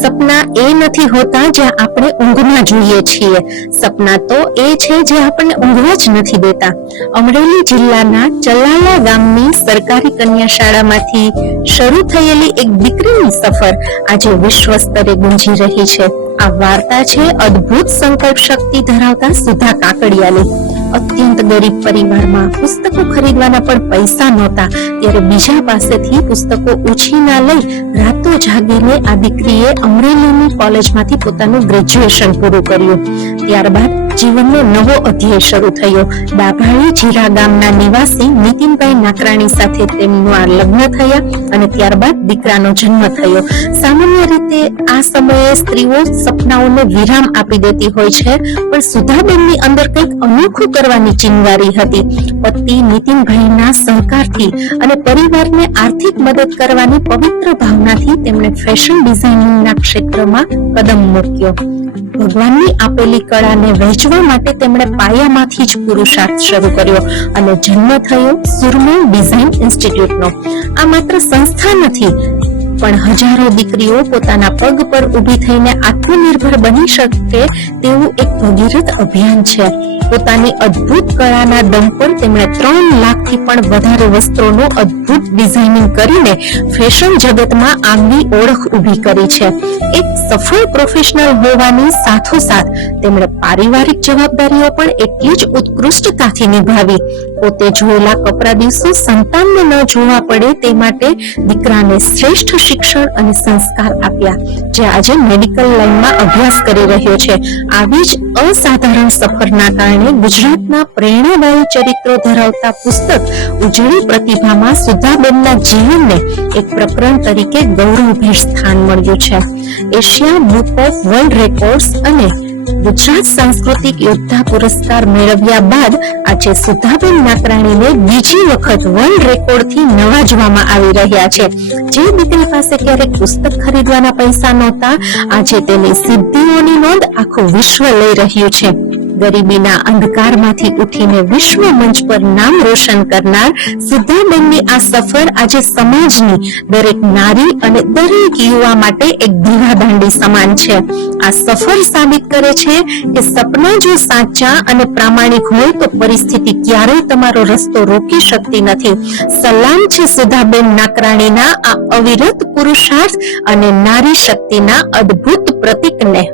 સપના એ નથી હોતા જ્યાં આપણે ઊંઘમાં જોઈએ છીએ, સપના તો એ છે જે આપણને ઊંઘવા જ નથી દેતા. અમરેલી જિલ્લાના ચલાલા ગામની સરકારી કન્યા શાળામાંથી શરૂ થયેલી એક દીકરીની સફર આજે વિશ્વ સ્તરે ગુંજી રહી છે. આ વાર્તા છે અદ્ભુત સંકલ્પ શક્તિ ધરાવતા સુધા કાકડિયાની. અત્યંત ગરીબ પરિવારમાં પુસ્તકો ખરીદવાના પણ પૈસા નહોતા, ત્યારે બીજા પાસેથી પુસ્તકો ઉછીના લઈ રાતો જાગીને આ દીકરીએ અમરેલીની કોલેજમાંથી પોતાનું ગ્રેજ્યુએશન પૂરું કર્યું. ત્યારબાદ જીવનનો નવો અધ્યાય શરૂ થયો. ડાભાળી જીરા ગામના નિવાસી નીતિનભાઈ નાકરાણી સાથે તેમના લગ્ન થયા અને ત્યારબાદ દીકરાનો જન્મ થયો. સામાન્ય રીતે આ સમયે સ્ત્રીઓ સપનાઓને વિરામ આપી દેતી હોય છે, પણ સુધાબેનની અંદર કંઈક અનોખું કરવાની ચિંગારી હતી. પતિ નીતિનભાઈના સહકારથી અને પરિવારને આર્થિક મદદ કરવાની પવિત્ર ભાવનાથી તેમણે ફેશન ડિઝાઇનિંગના ક્ષેત્રમાં કદમ મૂક્યો. ભગવાનની આપેલી કળાને વહેંચવા માટે તેમણે પાયામાંથી જ પુરુષાર્થ શરૂ કર્યો અને જન્મ થયો સુરમા ડિઝાઇન ઇન્સ્ટિટ્યૂટનો. આ માત્ર સંસ્થા નથી, પણ હજારો દીકરીઓ પોતાના પગ પર ઊભી થઈને આત્મનિર્ભર બની શકે તેવું એક ભગીરથ અભિયાન છે. પોતાની અદ્ભુત કળાના દમ પર તેમણે 3 લાખથી પણ વધારે વસ્ત્રોનું અદ્ભુત ડિઝાઇનિંગ કરીને ફેશન જગતમાં આગવી ઓળખ ઊભી કરી છે. એક સફળ પ્રોફેશનલ હોવાની સાથોસાથ તેમણે પારિવારિક જવાબદારીઓ પણ એટલી જ ઉત્કૃષ્ટતાથી નિભાવી. પોતે જોયેલા કપરા દિવસો સંતાનને ન જોવા પડે તે માટે દીકરાને શ્રેષ્ઠ શિક્ષણ અને સંસ્કાર આપ્યા, જે આજે મેડિકલ લાઇનમાં અભ્યાસ કરી રહ્યો છે. આવી જ અસાધારણ સફરના કારણે ગુજરાતના પ્રેરણાદાયી ચરિત્રો ધરાવતા પુસ્તક ઉજળી પ્રતિભામાં સુધાબેનના જીવનને એક પ્રકરણ તરીકે ગૌરવભેર સ્થાન મળ્યું છે. Asia book of world records અને ગુજરાત સાંસ્કૃતિક યોદ્ધા પુરસ્કાર મેળવ્યા બાદ આજે સુધાબેન નાકરાણીને બીજી વખત વર્લ્ડ રેકોર્ડથી નવાજવામાં આવી રહ્યા છે. જે દીકરી પાસે ક્યારેક પુસ્તક ખરીદવાના પૈસા નહોતા, આજે તેની સિદ્ધિઓની નોંધ આખું વિશ્વ લઈ રહ્યું છે. ગરીબીના અંધકારમાંથી ઉઠીને વિશ્વ મંચ પર નામ રોશન કરનાર સુધાબેનની આ સફર આજે સમાજની દરેક નારી અને દરેક યુવા માટે એક દીવાદાંડી સમાન છે. આ સફર સાબિત કરે છે કે સપના જો સાચા અને પ્રામાણિક હોય તો પરિસ્થિતિ ક્યારેય તમારો રસ્તો રોકી શકતી નથી. સલામ છે સુધાબેન નાકરાણીના આ અવિરત પુરુષાર્થ અને નારી શક્તિના અદ્ભુત પ્રતીકને.